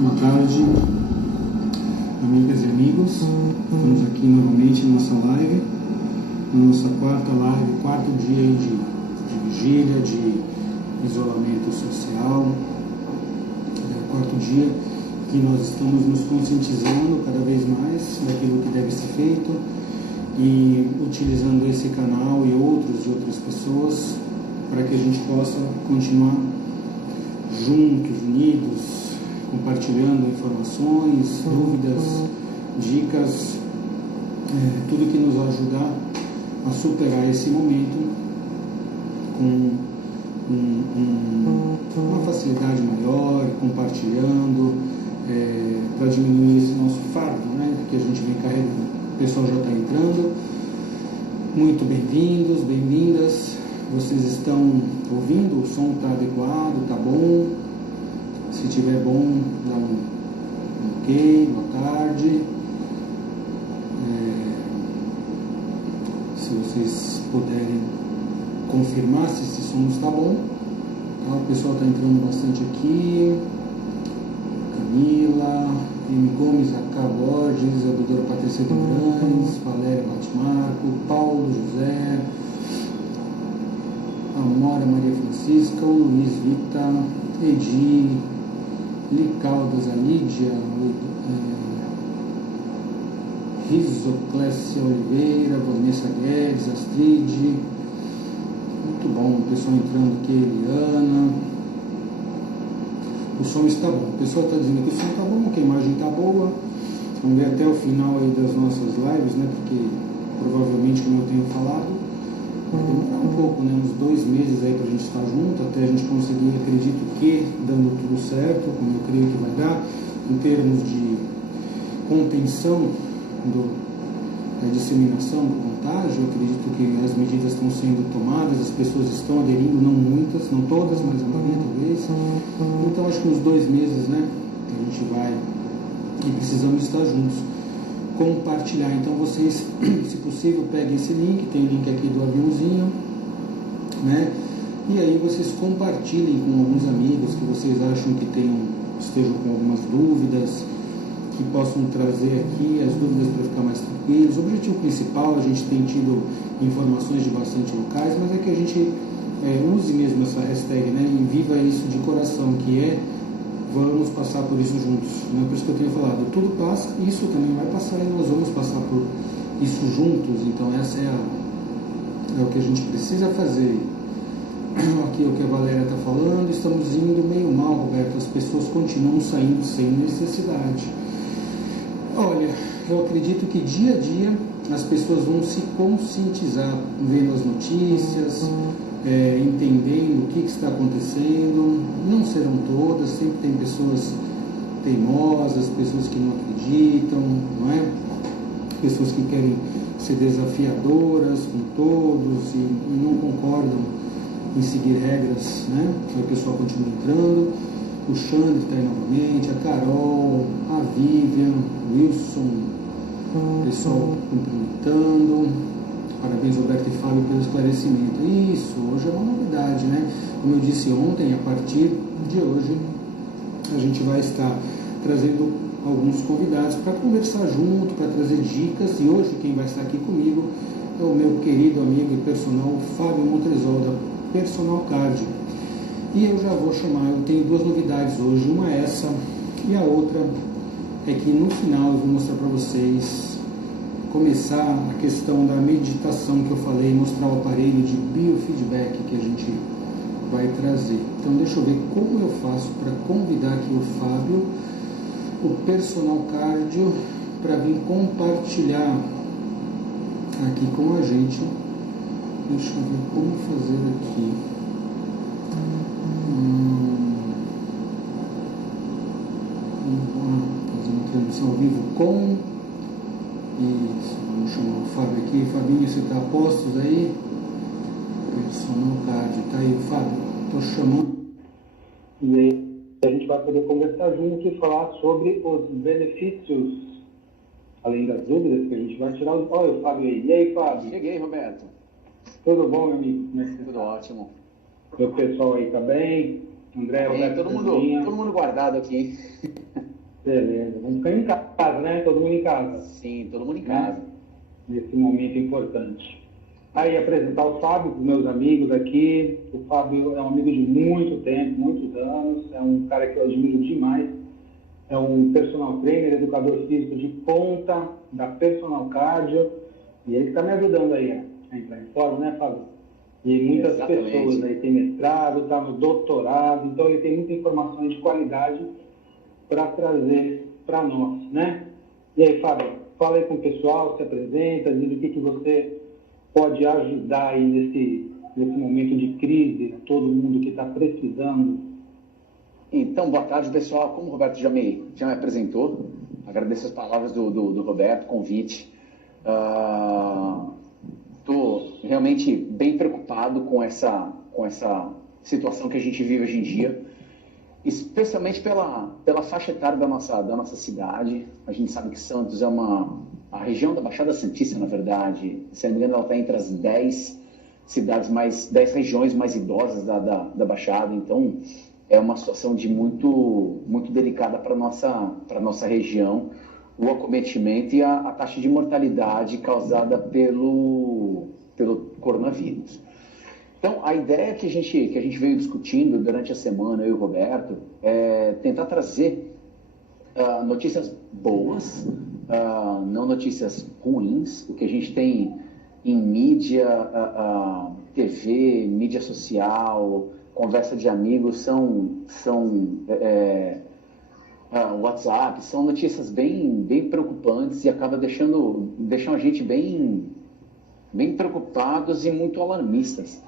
Boa tarde, amigas e amigos. Estamos aqui novamente em nossa live, nossa quarta live, quarto dia de vigília, de isolamento social. Quarto dia que nós estamos nos conscientizando cada vez mais daquilo que deve ser feito e utilizando esse canal e outros de outras pessoas para que a gente possa continuar juntos, unidos, compartilhando informações, dúvidas, dicas, tudo que nos ajudar a superar esse momento com uma facilidade maior, compartilhando, para diminuir esse nosso fardo, né, que a gente vem carregando. O pessoal já está entrando. Muito bem-vindos, bem-vindas. Vocês estão ouvindo? O som está adequado, está bom? Se estiver bom, dá um ok, boa tarde. Se vocês puderem confirmar se esse som está bom. Tá? O pessoal está entrando bastante aqui. Camila, M. Gomes, Acá Borges, a doutora Patrícia Guimarães, Valéria Batmarco, Paulo José, Amora Maria Francisca, o Luiz Vita, Edi, Licaldas, a Lídia, Rizoclécia Oliveira, Vanessa Guedes, Astrid. Muito bom, o pessoal entrando aqui, Eliana. O som está bom, o pessoal está dizendo que o som está bom, que a imagem está boa. Vamos ver até o final aí das nossas lives, né? Porque provavelmente, como eu tenho falado, vai demorar um pouco, né? Uns 2 meses aí para a gente estar junto, até a gente conseguir, acredito que, dando tudo certo, como eu creio que vai dar, em termos de contenção da disseminação do contágio. Eu acredito que as medidas estão sendo tomadas, as pessoas estão aderindo, não muitas, não todas, mas a maioria talvez. Então acho que uns 2 meses, né, a gente vai e precisamos estar juntos, compartilhar. Então vocês, se possível, peguem esse link, tem o link aqui do aviãozinho, né, e aí vocês compartilhem com alguns amigos que vocês acham que estejam com algumas dúvidas, que possam trazer aqui as dúvidas para ficar mais tranquilos. O objetivo principal, a gente tem tido informações de bastante locais, mas é que a gente use mesmo essa hashtag, né, e viva isso de coração, que é vamos passar por isso juntos, né? Por isso que eu tenho falado, tudo passa, isso também vai passar e nós vamos passar por isso juntos. Então essa é o que a gente precisa fazer. Aqui é o que a Valéria está falando, estamos indo meio mal, Roberto, as pessoas continuam saindo sem necessidade. Olha, eu acredito que dia a dia as pessoas vão se conscientizar, vendo as notícias, entendendo o que está acontecendo. Não serão todas, sempre tem pessoas teimosas, pessoas que não acreditam, não é? Pessoas que querem ser desafiadoras com todos e não concordam em seguir regras, né? Aí o pessoal continua entrando. O Xandre está aí novamente, a Carol, a Vivian, o Wilson, o pessoal cumprimentando. Parabéns, Roberto e Fábio, pelo esclarecimento. Isso, hoje é uma novidade, né? Como eu disse ontem, a partir de hoje, a gente vai estar trazendo alguns convidados para conversar junto, para trazer dicas. E hoje quem vai estar aqui comigo é o meu querido amigo e personal Fábio Montresol, da Personal Card. E eu já vou chamar, eu tenho 2 novidades hoje, uma é essa e a outra é que no final eu vou mostrar para vocês, começar a questão da meditação que eu falei, mostrar o aparelho de biofeedback que a gente vai trazer. Então deixa eu ver como eu faço para convidar aqui o Fábio, o Personal Cardio, para vir compartilhar aqui com a gente. Deixa eu ver como fazer aqui. Vamos fazer uma transmissão ao vivo com. Isso, vamos chamar o Fábio aqui. Fabinho, você está a postos aí? Personal Card, tá aí o Fábio, estou chamando. E aí a gente vai poder conversar junto e falar sobre os benefícios, além das dúvidas que a gente vai tirar. Olha o Fábio aí. E aí, Fábio? Cheguei, Roberto. Tudo bom, meu amigo? Como é que você Tudo tá? ótimo. Meu pessoal aí tá bem? André, Roberto, todo mundo guardado aqui. Beleza. Vamos ficar em casa, né? Todo mundo em casa. Sim, todo mundo em casa. Nesse momento importante. Aí, apresentar o Fábio para os meus amigos aqui. O Fábio é um amigo de muito tempo, muitos anos. É um cara que eu admiro demais. É um personal trainer, educador físico de ponta, da Personal Cardio. E ele está me ajudando aí a entrar em forma, né, Fábio? E muitas pessoas aí têm mestrado, está no doutorado. Então, ele tem muita informação de qualidade para trazer para nós, né? E aí, Fábio, fala aí com o pessoal, se apresenta, diz o que você pode ajudar aí nesse momento de crise, todo mundo que está precisando. Então, boa tarde, pessoal. Como o Roberto já me apresentou, agradeço as palavras do Roberto, convite. Estou realmente bem preocupado com essa situação que a gente vive hoje em dia, especialmente pela faixa etária da nossa cidade. A gente sabe que Santos é a região da Baixada Santista, na verdade, se não me engano, ela está entre as 10 regiões mais idosas da Baixada. Então, é uma situação muito delicada para a nossa região, o acometimento e a taxa de mortalidade causada pelo coronavírus. Então, a ideia que a gente veio discutindo durante a semana, eu e o Roberto, é tentar trazer notícias boas, não notícias ruins. O que a gente tem em mídia, TV, mídia social, conversa de amigos, WhatsApp, são notícias bem preocupantes e acaba deixam a gente bem preocupados e muito alarmistas.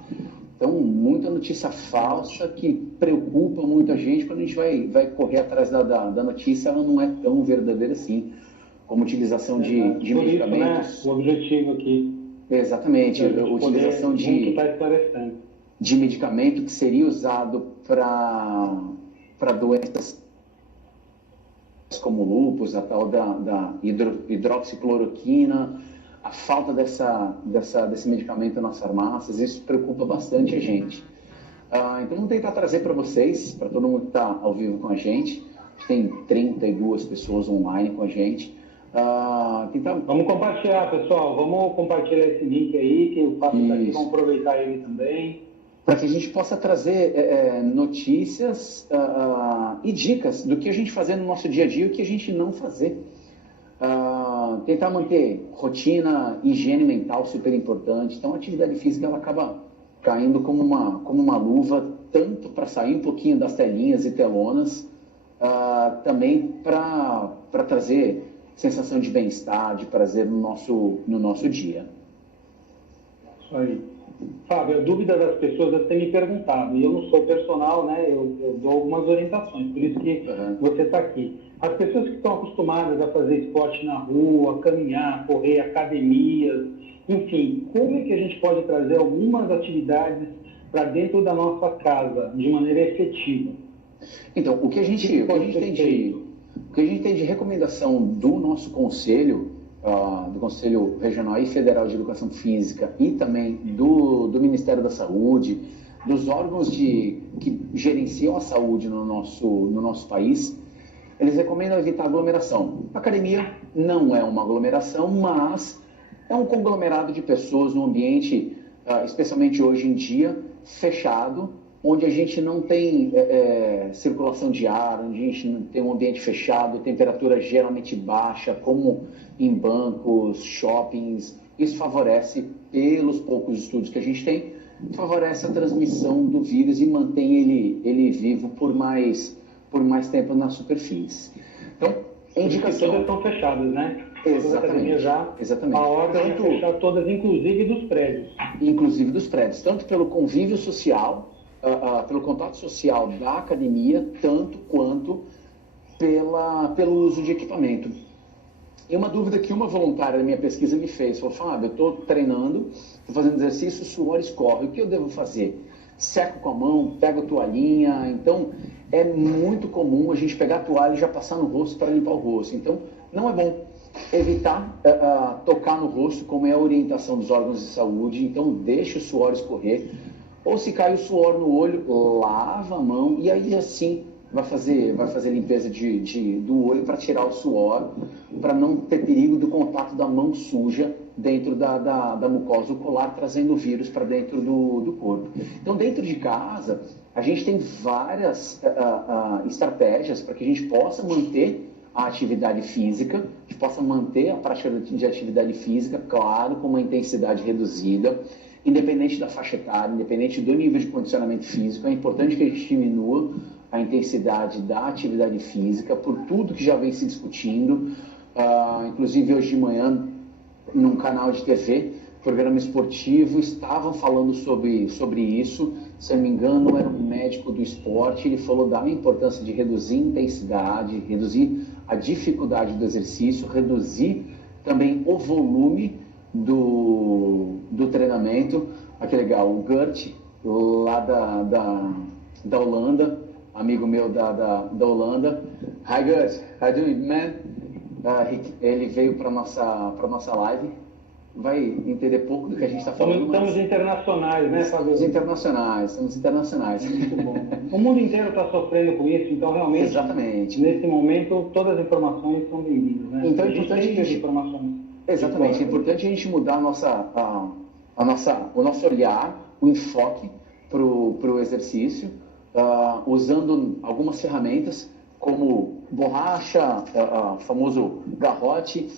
Então, muita notícia falsa que preocupa muito a gente. Quando a gente vai correr atrás da notícia, ela não é tão verdadeira assim, como utilização de medicamentos. Isso, né? O objetivo aqui. Exatamente, a utilização de medicamento que seria usado para doenças como lúpus, a tal da hidroxicloroquina, a falta desse medicamento nas farmácias. Isso preocupa bastante a gente. Então, vamos tentar trazer para vocês, para todo mundo que está ao vivo com a gente. Tem 32 pessoas online com a gente. Vamos compartilhar, pessoal. Vamos compartilhar esse link aí, que o Fábio está aqui, vamos aproveitar ele também. Para que a gente possa trazer notícias e dicas do que a gente fazer no nosso dia a dia e o que a gente não fazer. Tentar manter rotina, higiene mental super importante. Então, a atividade física ela acaba caindo como uma luva, tanto para sair um pouquinho das telinhas e telonas, também para trazer sensação de bem-estar, de prazer no nosso dia. Isso aí. Fábio, a dúvida das pessoas deve ter me perguntado, e eu não sou personal, né? Eu dou algumas orientações, por isso que você está aqui. As pessoas que estão acostumadas a fazer esporte na rua, caminhar, correr, academias, enfim, como é que a gente pode trazer algumas atividades para dentro da nossa casa, de maneira efetiva? Então, o que a gente tem de recomendação do nosso conselho, do Conselho Regional e Federal de Educação Física e também do Ministério da Saúde, dos órgãos que gerenciam a saúde no nosso país, eles recomendam evitar aglomeração. A academia não é uma aglomeração, mas é um conglomerado de pessoas num ambiente, especialmente hoje em dia, fechado, onde a gente não tem circulação de ar, onde a gente não tem um ambiente fechado, temperatura geralmente baixa, como em bancos, shoppings. Isso favorece, pelos poucos estudos que a gente tem, favorece a transmissão do vírus e mantém ele vivo por mais tempo na superfície. Então, a indicação... Todas estão fechadas, né? Exatamente. A ordem é fechar todas, inclusive dos prédios. Inclusive dos prédios, tanto pelo convívio social, pelo contato social da academia, tanto quanto pelo uso de equipamento. E uma dúvida que uma voluntária da minha pesquisa me fez, falou: Fábio, eu estou treinando, estou fazendo exercício, o suor escorre, o que eu devo fazer? Seco com a mão, pego a toalhinha. Então, é muito comum a gente pegar a toalha e já passar no rosto para limpar o rosto. Então, não é bom evitar tocar no rosto, como é a orientação dos órgãos de saúde. Então, deixe o suor escorrer. Ou se cai o suor no olho, lava a mão e aí assim vai fazer limpeza do olho para tirar o suor, para não ter perigo do contato da mão suja dentro da mucosa ocular, trazendo o vírus para dentro do corpo. Então, dentro de casa, a gente tem várias estratégias para que a gente possa manter a atividade física, a gente possa manter a prática de atividade física, claro, com uma intensidade reduzida, independente da faixa etária, independente do nível de condicionamento físico. É importante que a gente diminua a intensidade da atividade física, por tudo que já vem se discutindo, inclusive hoje de manhã, num canal de TV, programa esportivo, estavam falando sobre isso. Se eu não me engano, era um médico do esporte, ele falou da importância de reduzir a intensidade, reduzir a dificuldade do exercício, reduzir também o volume do treinamento. Que legal, o Gert, lá da Holanda, amigo meu da Holanda. Hi Gert, how you doing, man? Ele veio para nossa live, vai entender pouco do que a gente está falando. Estamos internacionais, né, Fábio? Estamos internacionais. Muito bom. O mundo inteiro está sofrendo com isso, então realmente, exatamente, nesse momento, todas as informações são bem-vindas, né? Então é importante as informações. Exatamente, é importante a gente mudar o nosso olhar, o enfoque para o exercício, usando algumas ferramentas como borracha, famoso garrote,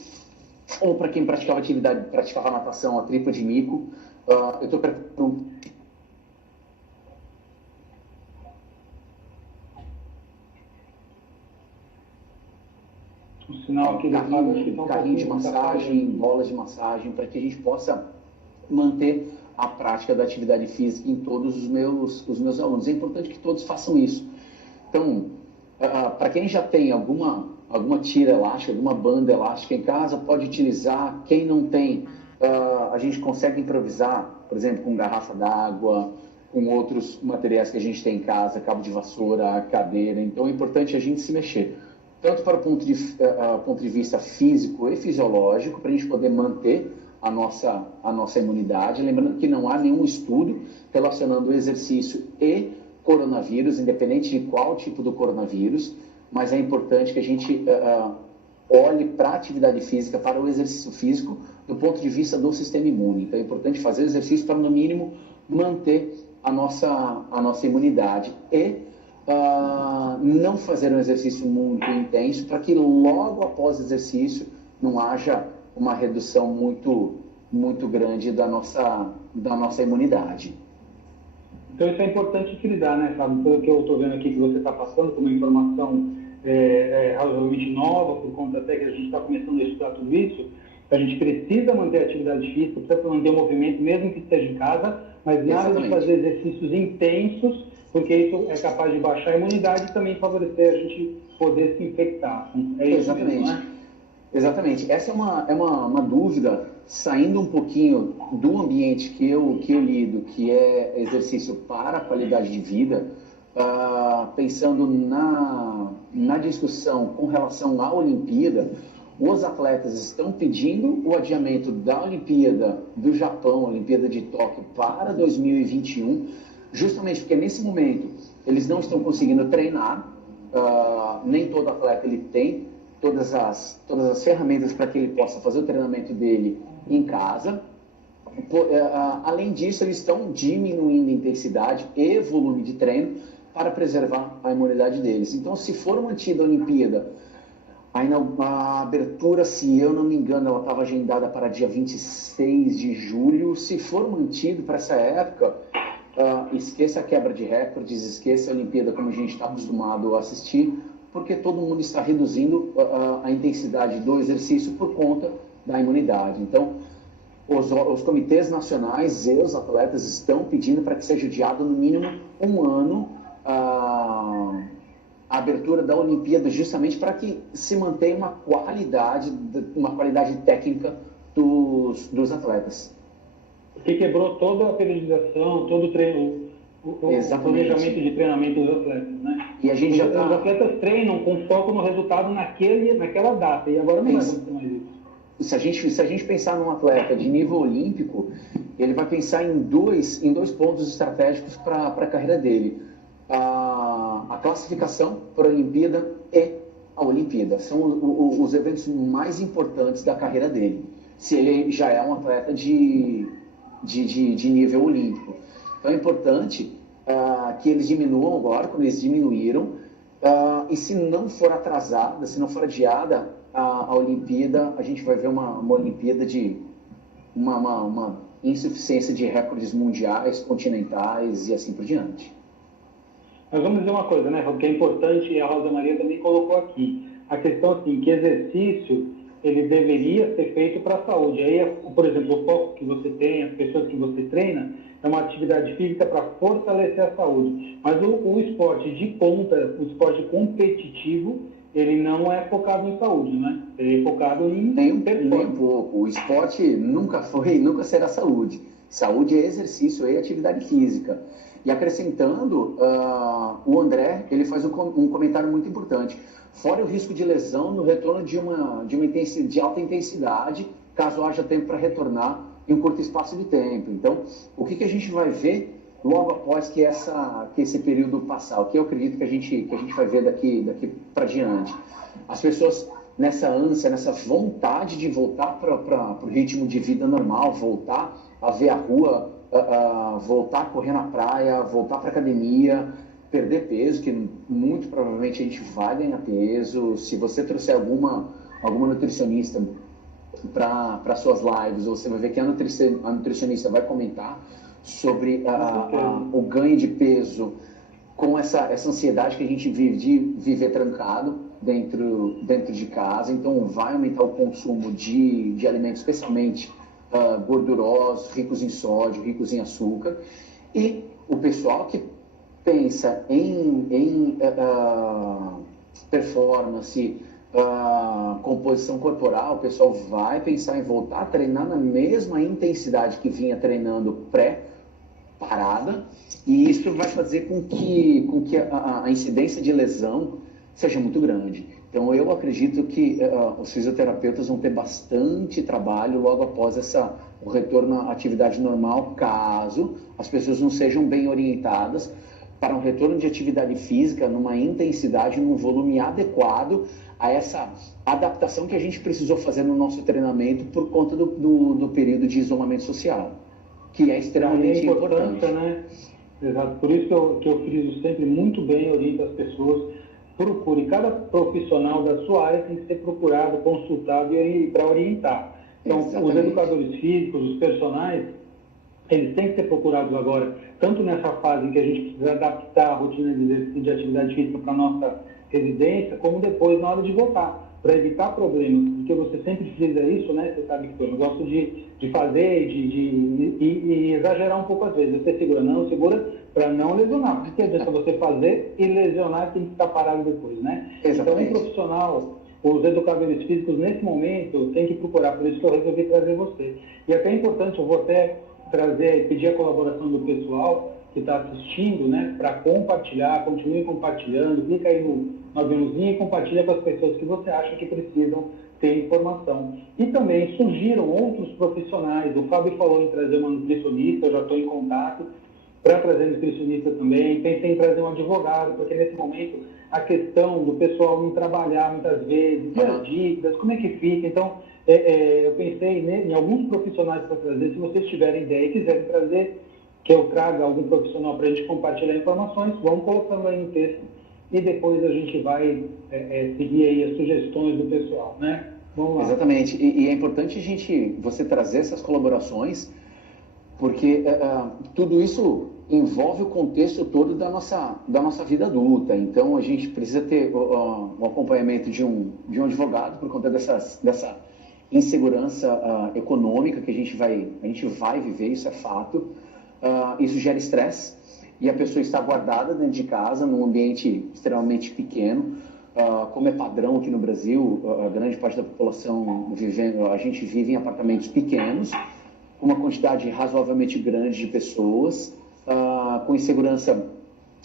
ou para quem praticava natação, a tripa de mico. Eu estou preparando o sinal aqui carrinho de massagem, bolas de massagem, para que a gente possa manter a prática da atividade física em todos os meus alunos. É importante que todos façam isso. Então, para quem já tem alguma tira elástica, alguma banda elástica em casa, pode utilizar. Quem não tem, a gente consegue improvisar, por exemplo, com garrafa d'água, com outros materiais que a gente tem em casa, cabo de vassoura, cadeira. Então, é importante a gente se mexer, tanto para o ponto de vista físico e fisiológico, para a gente poder manter a nossa imunidade. Lembrando que não há nenhum estudo relacionando o exercício e coronavírus, independente de qual tipo do coronavírus, mas é importante que a gente olhe para a atividade física, para o exercício físico, do ponto de vista do sistema imune. Então é importante fazer exercício para, no mínimo, manter a nossa imunidade e não fazer um exercício muito intenso, para que logo após o exercício não haja uma redução muito grande da nossa imunidade. Então isso é importante frisar, né, Fábio? Pelo que eu estou vendo aqui que você está passando como informação razoavelmente nova, por conta até que a gente está começando a estudar tudo isso, a gente precisa manter a atividade física, precisa manter o movimento, mesmo que esteja em casa, mas nada de fazer exercícios intensos, porque isso é capaz de baixar a imunidade e também favorecer a gente poder se infectar. É isso. Exatamente. Mesmo, né? Exatamente. Essa é uma dúvida, saindo um pouquinho do ambiente que eu lido, que é exercício para a qualidade de vida, pensando na discussão com relação à Olimpíada. Os atletas estão pedindo o adiamento da Olimpíada do Japão, Olimpíada de Tóquio, para 2021, justamente porque nesse momento eles não estão conseguindo treinar, nem todo atleta ele tem todas as ferramentas para que ele possa fazer o treinamento dele em casa. Além disso, eles estão diminuindo a intensidade e volume de treino para preservar a imunidade deles. Então, se for mantida a Olimpíada, a abertura, se eu não me engano, ela estava agendada para dia 26 de julho. Se for mantido para essa época, esqueça a quebra de recordes, esqueça a Olimpíada como a gente está acostumado a assistir, porque todo mundo está reduzindo a intensidade do exercício por conta da imunidade. Então, os comitês nacionais e os atletas estão pedindo para que seja adiado no mínimo um ano a abertura da Olimpíada, justamente para que se mantenha uma qualidade técnica dos atletas. Porque quebrou toda a periodização, todo o treino, o planejamento de treinamento dos atletas, né? E a gente os atletas treinam com foco no resultado naquela data, e agora não vai acontecer mais isso. Se a gente pensar num atleta de nível olímpico, ele vai pensar em dois pontos estratégicos para a carreira dele. a classificação para a Olimpíada e a Olimpíada. São os eventos mais importantes da carreira dele, se ele já é um atleta de nível olímpico. Então é importante que eles diminuam agora, quando eles diminuíram, e se não for atrasada, se não for adiada a Olimpíada, a gente vai ver uma Olimpíada de uma insuficiência de recordes mundiais, continentais e assim por diante. Mas vamos dizer uma coisa, né, que é importante, e a Rosa Maria também colocou aqui, a questão assim, que exercício ele deveria ser feito para a saúde. Aí, por exemplo, o foco que você tem, as pessoas que você treina, é uma atividade física para fortalecer a saúde. Mas o esporte de ponta, o esporte competitivo, ele não é focado em saúde, né? Ele é focado em nem um pouco. O esporte nunca foi, nunca será saúde. Saúde é exercício, é atividade física. E acrescentando, o André, ele faz um comentário muito importante. Fora o risco de lesão no retorno de alta intensidade, caso haja tempo para retornar em um curto espaço de tempo. Então, o que a gente vai ver logo após que esse período passar? O que eu acredito que a gente vai ver daqui para diante? As pessoas nessa ânsia, nessa vontade de voltar para o ritmo de vida normal, voltar a ver a rua, voltar a correr na praia, voltar para a academia, perder peso, que muito provavelmente a gente vai ganhar peso. Se você trouxer alguma nutricionista para suas lives, você vai ver que a nutricionista vai comentar sobre o ganho de peso com essa ansiedade que a gente vive de viver trancado dentro de casa. Então vai aumentar o consumo de alimentos, especialmente gordurosos, ricos em sódio, ricos em açúcar. E o pessoal que pensa em performance, composição corporal, o pessoal vai pensar em voltar a treinar na mesma intensidade que vinha treinando pré-parada, e isso vai fazer com que a incidência de lesão seja muito grande. Então, eu acredito que os fisioterapeutas vão ter bastante trabalho logo após o retorno à atividade normal, caso as pessoas não sejam bem orientadas para um retorno de atividade física numa intensidade, num volume adequado a essa adaptação que a gente precisou fazer no nosso treinamento por conta do período de isolamento social, que é extremamente importante. Né? Exato. Por isso que eu friso sempre muito bem, oriento as pessoas. Procure, cada profissional da sua área tem que ser procurado, consultado e para orientar. Então, os educadores físicos, os personagens, eles têm que ser procurados agora, tanto nessa fase em que a gente precisa adaptar a rotina de exercício de atividade física para a nossa residência, como depois na hora de voltar, para evitar problemas, porque você sempre frisa isso, né? Você sabe que eu gosto de fazer e exagerar um pouco às vezes. Você segura para não lesionar, porque adianta você fazer e lesionar e tem que ficar parado depois, né? Exatamente. Então, um profissional, os educadores físicos, nesse momento, tem que procurar, por isso que eu resolvi trazer você. E até é importante, eu vou até pedir a colaboração do pessoal que está assistindo, né, para compartilhar, continue compartilhando, clica aí no aviãozinho e compartilha com as pessoas que você acha que precisam ter informação. E também surgiram outros profissionais, o Fábio falou em trazer uma nutricionista, eu já estou em contato para trazer nutricionista também, pensei em trazer um advogado, porque nesse momento a questão do pessoal não trabalhar muitas vezes, e as dívidas, como é que fica, então eu pensei em alguns profissionais para trazer. Se vocês tiverem ideia e quiserem trazer, que eu traga algum profissional para a gente compartilhar informações, vamos colocando aí no texto e depois a gente vai seguir aí as sugestões do pessoal, né? Vamos lá. Exatamente. E é importante você trazer essas colaborações, porque tudo isso envolve o contexto todo da nossa vida adulta. Então, a gente precisa ter o acompanhamento de um advogado por conta dessa insegurança econômica que a gente vai viver, isso é fato. Isso gera estresse e a pessoa está guardada dentro de casa, num ambiente extremamente pequeno. Como é padrão aqui no Brasil, a grande parte da população a gente vive em apartamentos pequenos, com uma quantidade razoavelmente grande de pessoas, com insegurança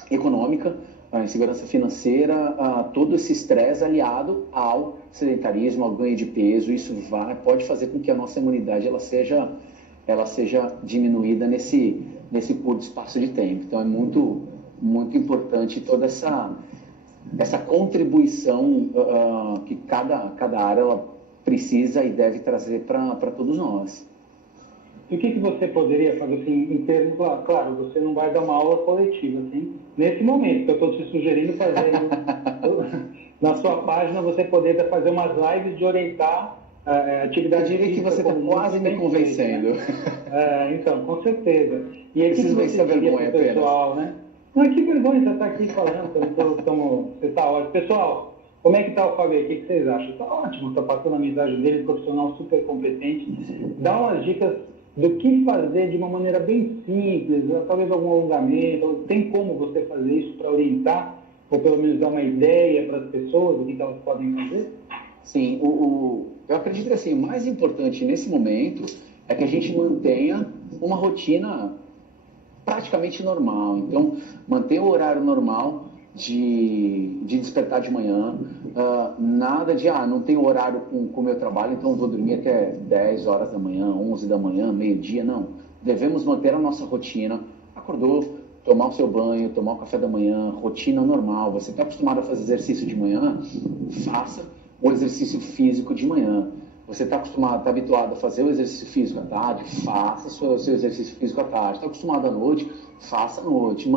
econômica, insegurança financeira, todo esse estresse aliado ao sedentarismo, ao ganho de peso. Isso pode fazer com que a nossa imunidade ela seja diminuída nesse curto espaço de tempo. Então é muito muito importante toda essa contribuição que cada área ela precisa e deve trazer para todos nós. E o que você poderia fazer, assim, em termos, claro, você não vai dar uma aula coletiva, assim, nesse momento, que eu estou te sugerindo fazer na sua página, você poder fazer umas lives de orientar atividade física. Eu diria que você está quase me convencendo. Né? Então, com certeza. E aí, preciso vencer a vergonha pessoal, apenas. Né? Não, que vergonha você está aqui falando, você está ótimo. Pessoal, como é que está o Fábio aqui? O que vocês acham? Está ótimo, está passando a mensagem dele, profissional super competente. Dá umas dicas do que fazer de uma maneira bem simples, talvez algum alongamento. Tem como você fazer isso para orientar, ou pelo menos dar uma ideia para as pessoas do que elas podem fazer? Sim, eu acredito que assim, o mais importante nesse momento é que a gente mantenha uma rotina praticamente normal. Então, manter o horário normal de despertar de manhã, nada de, não tenho horário com o meu trabalho, então vou dormir até 10 horas da manhã, 11 da manhã, meio-dia, não. Devemos manter a nossa rotina. Acordou, tomar o seu banho, tomar o café da manhã, rotina normal. Você está acostumado a fazer exercício de manhã? Faça o exercício físico de manhã. Você está habituado a fazer o exercício físico à tarde? Faça o seu exercício físico à tarde. Está acostumado à noite? Faça à noite.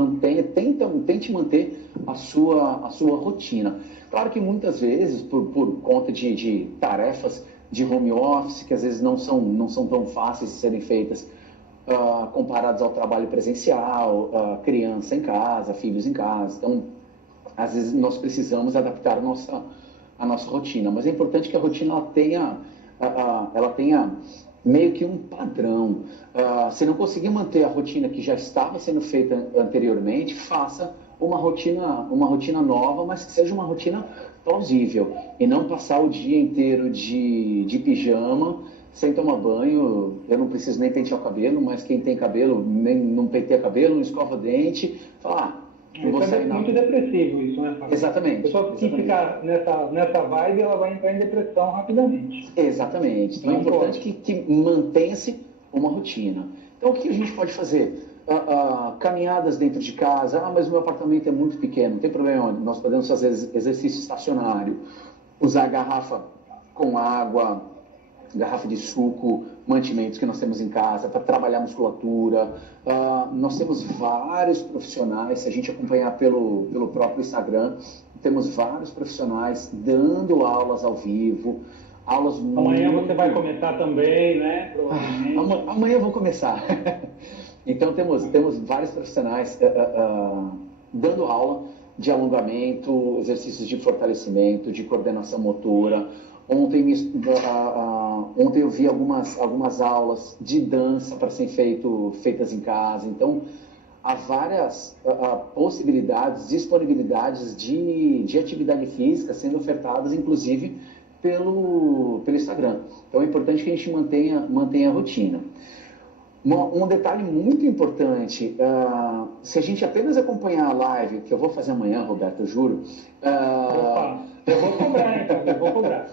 Tente manter a sua rotina. Claro que muitas vezes, por conta de tarefas de home office, que às vezes não são tão fáceis de serem feitas, comparados ao trabalho presencial, criança em casa, filhos em casa. Então, às vezes nós precisamos adaptar a nossa rotina. Mas é importante que a rotina ela tenha meio que um padrão. Se não conseguir manter a rotina que já estava sendo feita anteriormente, faça uma rotina nova, mas que seja uma rotina plausível. E não passar o dia inteiro de pijama, sem tomar banho. Eu não preciso nem pentear o cabelo, mas quem tem cabelo, nem não penteia cabelo, não escova o dente, fala, eu vou sair muito depressivo isso, né, Fábio? Exatamente. A pessoa que fica nessa vibe, ela vai entrar em depressão rapidamente. Exatamente. Então é importante que mantenha-se uma rotina. Então o que a gente pode fazer? Caminhadas dentro de casa. Mas o meu apartamento é muito pequeno, não tem problema. Nós podemos fazer exercício estacionário, usar garrafa com água, garrafa de suco, mantimentos que nós temos em casa para trabalhar a musculatura. Nós temos vários profissionais, se a gente acompanhar pelo próprio Instagram, temos vários profissionais dando aulas ao vivo. Amanhã você vai começar também, né? Provavelmente. Amanhã eu vou começar. Então temos vários profissionais dando aula de alongamento, exercícios de fortalecimento, de coordenação motora. Ontem eu vi algumas aulas de dança para serem feitas em casa. Então, há várias possibilidades, disponibilidades de atividade física sendo ofertadas, inclusive, pelo Instagram. Então, é importante que a gente mantenha a rotina. Um detalhe muito importante, se a gente apenas acompanhar a live, que eu vou fazer amanhã, Roberto, eu juro. Eu vou cobrar, então, eu vou cobrar.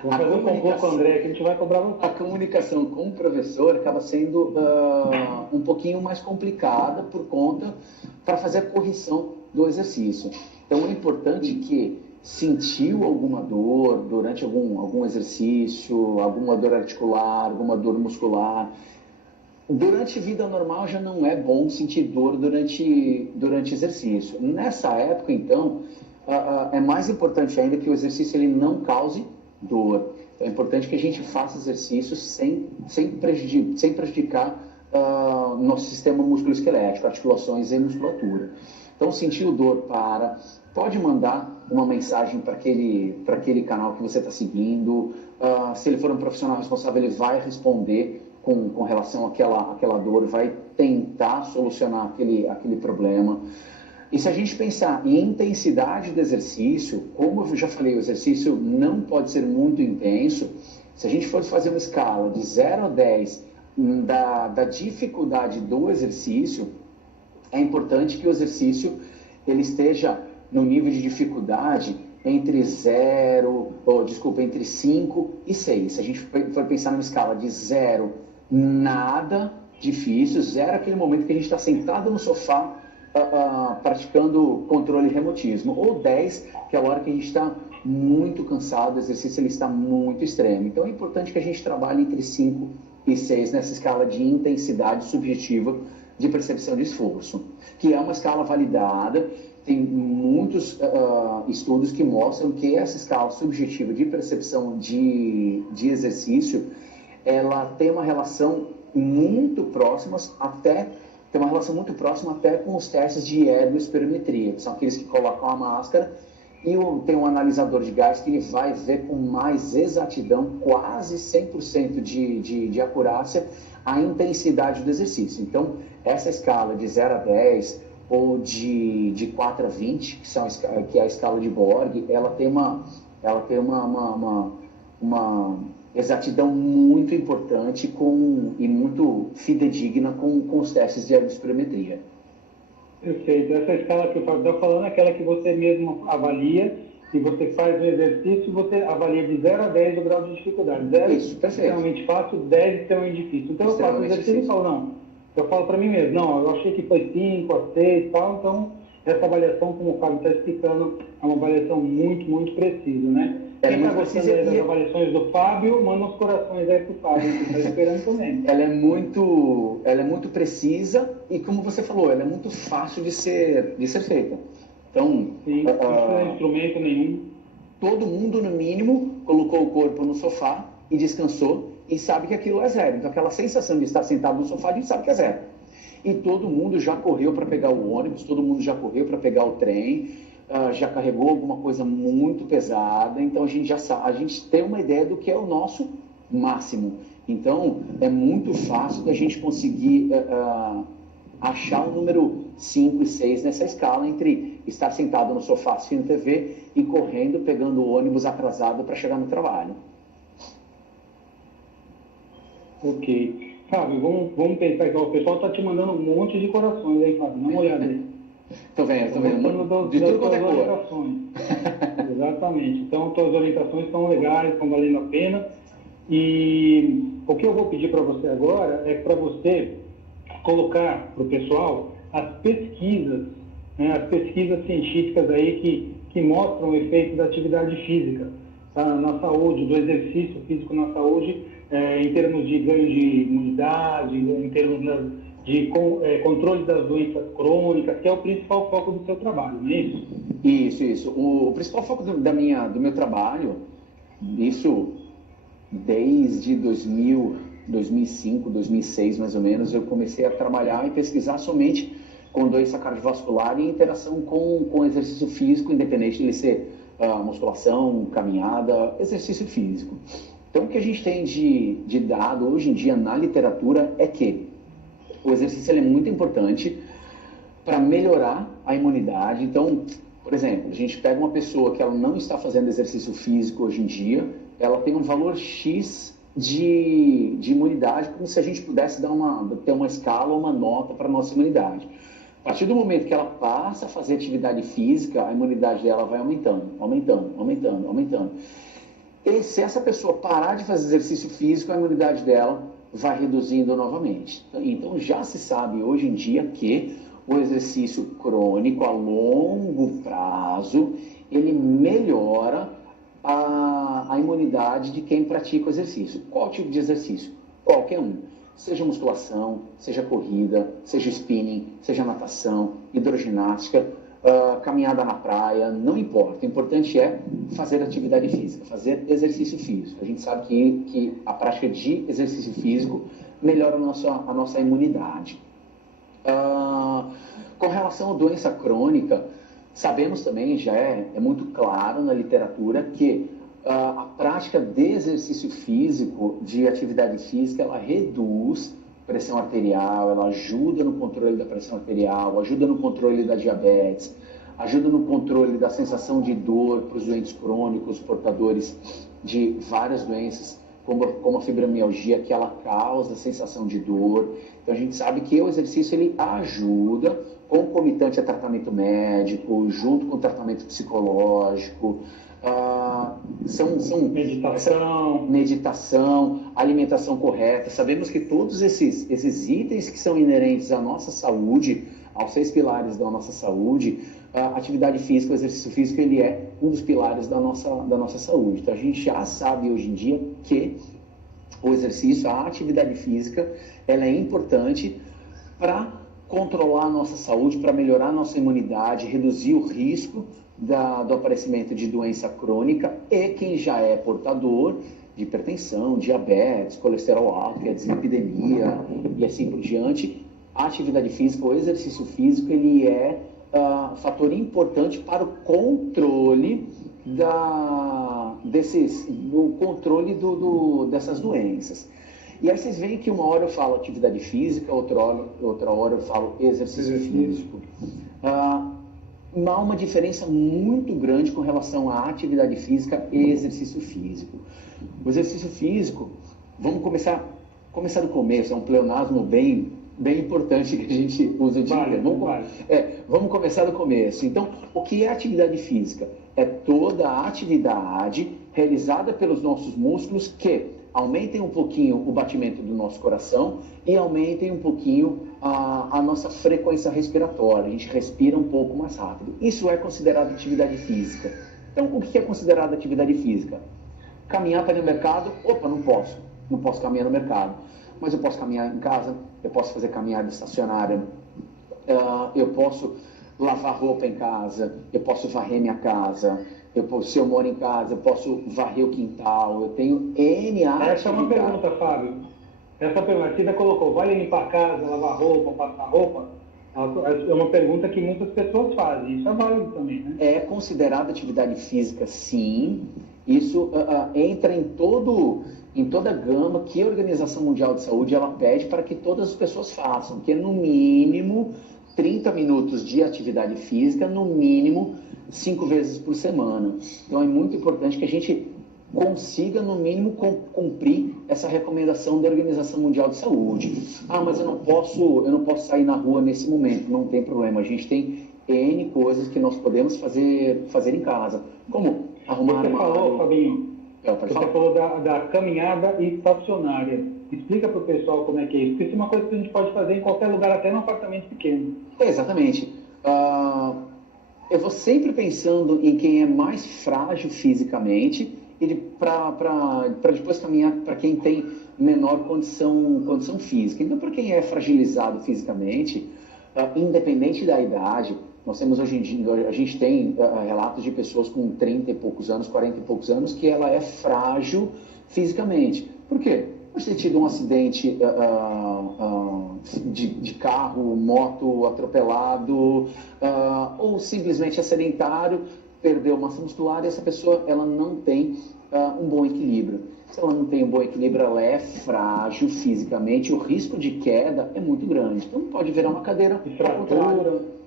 Vou fazer um complô com o André, que a gente vai cobrar você. A comunicação com o professor acaba sendo um pouquinho mais complicada para fazer a correção do exercício. Então, é importante que sentiu alguma dor durante algum exercício, alguma dor articular, alguma dor muscular. Durante vida normal já não é bom sentir dor durante exercício. Nessa época, então, é mais importante ainda que o exercício ele não cause dor. Então, é importante que a gente faça exercícios sem prejudicar nosso sistema musculoesquelético, articulações e musculatura. Então, sentiu dor, pode mandar uma mensagem para aquele canal que você está seguindo. Se ele for um profissional responsável, ele vai responder com relação àquela dor, vai tentar solucionar aquele problema. E se a gente pensar em intensidade do exercício, como eu já falei, o exercício não pode ser muito intenso. Se a gente for fazer uma escala de 0 a 10 da dificuldade do exercício, é importante que o exercício ele esteja no nível de dificuldade entre 5 e 6. Se a gente for pensar numa escala de 0, nada difícil, 0 é aquele momento que a gente está sentado no sofá praticando controle remotismo, ou 10, que é a hora que a gente está muito cansado, o exercício ele está muito extremo. Então é importante que a gente trabalhe entre 5 e 6 nessa escala de intensidade subjetiva de percepção de esforço, que é uma escala validada. Tem muitos estudos que mostram que essa escala subjetiva de percepção de exercício, ela tem uma relação muito próxima até com os testes de ergospirometria, que são aqueles que colocam a máscara e tem um analisador de gás que ele vai ver com mais exatidão, quase 100% de acurácia, a intensidade do exercício. Então, essa escala de 0 a 10 ou de 4 a 20, que é a escala de Borg, ela tem uma exatidão muito importante e muito fidedigna com os testes de ergospirometria. Perfeito. Essa escala que o Fábio está falando é aquela que você mesmo avalia e você faz o exercício e você avalia de 0 a 10 o grau de dificuldade. 0 extremamente fácil, 10 extremamente difícil. Então eu faço o exercício e falo, não, eu falo para mim mesmo, não, eu achei que foi 5 a 6 e tal, então essa avaliação, como o Fábio está explicando, é uma avaliação muito, muito precisa, né? Quem está gostando das avaliações do Fábio, manda os corações aí para o Fábio, que está esperando também. Ela é muito precisa e, como você falou, ela é muito fácil de ser feita. Então, sim, não precisa instrumento nenhum. Todo mundo, no mínimo, colocou o corpo no sofá e descansou e sabe que aquilo é 0. Então, aquela sensação de estar sentado no sofá, a gente sabe que é 0. E todo mundo já correu para pegar o ônibus, todo mundo já correu para pegar o trem, já carregou alguma coisa muito pesada, então a gente tem uma ideia do que é o nosso máximo. Então, é muito fácil da gente conseguir achar o número 5 e 6 nessa escala entre estar sentado no sofá assistindo TV e correndo, pegando o ônibus atrasado para chegar no trabalho. Ok. Fábio, vamos pensar que o pessoal está te mandando um monte de corações aí, Fábio. Dá uma olhada aí. Estou vendo. De tudo quanto é cor. Exatamente. Então, todas as orientações estão legais, estão valendo a pena. E o que eu vou pedir para você agora é para você colocar para o pessoal as pesquisas, né, as pesquisas científicas aí que mostram o efeito da atividade física, tá, na saúde, do exercício físico na saúde, em termos de ganho de imunidade, em termos de controle das doenças crônicas, que é o principal foco do seu trabalho, não é isso? Isso. O principal foco do meu trabalho, isso desde 2005, 2006 mais ou menos, eu comecei a trabalhar e pesquisar somente com doença cardiovascular e interação com exercício físico, independente de ele ser musculação, caminhada, exercício físico. Então, o que a gente tem de dado hoje em dia na literatura é que o exercício ele é muito importante para melhorar a imunidade. Então, por exemplo, a gente pega uma pessoa que ela não está fazendo exercício físico hoje em dia, ela tem um valor X de imunidade, como se a gente pudesse ter uma escala, uma nota para a nossa imunidade. A partir do momento que ela passa a fazer atividade física, a imunidade dela vai aumentando. E se essa pessoa parar de fazer exercício físico, a imunidade dela vai reduzindo novamente. Então, já se sabe hoje em dia que o exercício crônico a longo prazo, ele melhora a imunidade de quem pratica o exercício. Qual tipo de exercício? Qualquer um. Seja musculação, seja corrida, seja spinning, seja natação, hidroginástica, caminhada na praia, não importa. O importante é fazer atividade física, fazer exercício físico. A gente sabe que a prática de exercício físico melhora a nossa imunidade. Com relação à doença crônica, sabemos também, já é muito claro na literatura, que a prática de exercício físico, de atividade física, ela reduz pressão arterial, ela ajuda no controle da pressão arterial, ajuda no controle da diabetes, ajuda no controle da sensação de dor para os doentes crônicos, portadores de várias doenças, como a fibromialgia, que ela causa sensação de dor. Então, a gente sabe que o exercício ele ajuda, concomitante a tratamento médico, junto com tratamento psicológico, meditação, alimentação correta. Sabemos que todos esses itens que são inerentes à nossa saúde, aos 6 pilares da nossa saúde, a atividade física, o exercício físico, ele é um dos pilares da nossa saúde. Então, a gente já sabe hoje em dia que o exercício, a atividade física, ela é importante para controlar a nossa saúde, para melhorar a nossa imunidade, reduzir o risco do aparecimento de doença crônica, e quem já é portador de hipertensão, diabetes, colesterol alto, que é dislipidemia e assim por diante. A atividade física, o exercício físico, ele é fator importante para o controle dessas doenças. E aí vocês veem que uma hora eu falo atividade física, outra hora eu falo exercício físico. Há uma diferença muito grande com relação à atividade física e exercício físico. O exercício físico, vamos começar do começo, é um pleonasmo bem importante que a gente usa de vamos começar do começo. Então, o que é atividade física? É toda a atividade realizada pelos nossos músculos que aumentem um pouquinho o batimento do nosso coração e aumentem um pouquinho a nossa frequência respiratória. A gente respira um pouco mais rápido. Isso é considerado atividade física. Então, o que é considerado atividade física? Caminhar para ir no mercado? Opa, não posso caminhar no mercado. Mas eu posso caminhar em casa, eu posso fazer caminhada estacionária, eu posso lavar roupa em casa, eu posso varrer minha casa, se eu moro em casa, eu posso varrer o quintal, eu tenho N atividades. Essa é uma pergunta, Fábio. Essa pergunta, a Cida colocou, vale limpar a casa, lavar roupa, passar roupa? É uma pergunta que muitas pessoas fazem, isso é válido também, né? É considerado atividade física, sim. Isso entra em toda a gama que a Organização Mundial de Saúde ela pede para que todas as pessoas façam, que é no mínimo 30 minutos de atividade física, no mínimo 5 vezes por semana. Então é muito importante que a gente consiga, no mínimo, cumprir essa recomendação da Organização Mundial de Saúde. Mas eu não posso sair na rua nesse momento. Não tem problema, a gente tem N coisas que nós podemos fazer em casa, como arrumar Você falou, Fabinho, você falou da caminhada estacionária. Explica para o pessoal como é que é isso, porque isso é uma coisa que a gente pode fazer em qualquer lugar, até num apartamento pequeno. Exatamente. Eu vou sempre pensando em quem é mais frágil fisicamente e para depois caminhar para quem tem menor condição física. Então, para quem é fragilizado fisicamente, independente da idade, nós temos hoje em dia, a gente tem relatos de pessoas com 30 e poucos anos, 40 e poucos anos, que ela é frágil fisicamente. Por quê? Pode ter tido um acidente de carro, moto atropelado, ou simplesmente é sedentário, perdeu massa muscular e essa pessoa ela não tem um bom equilíbrio. Se ela não tem um bom equilíbrio, ela é frágil fisicamente, o risco de queda é muito grande. Então pode virar uma cadeira ao contrário.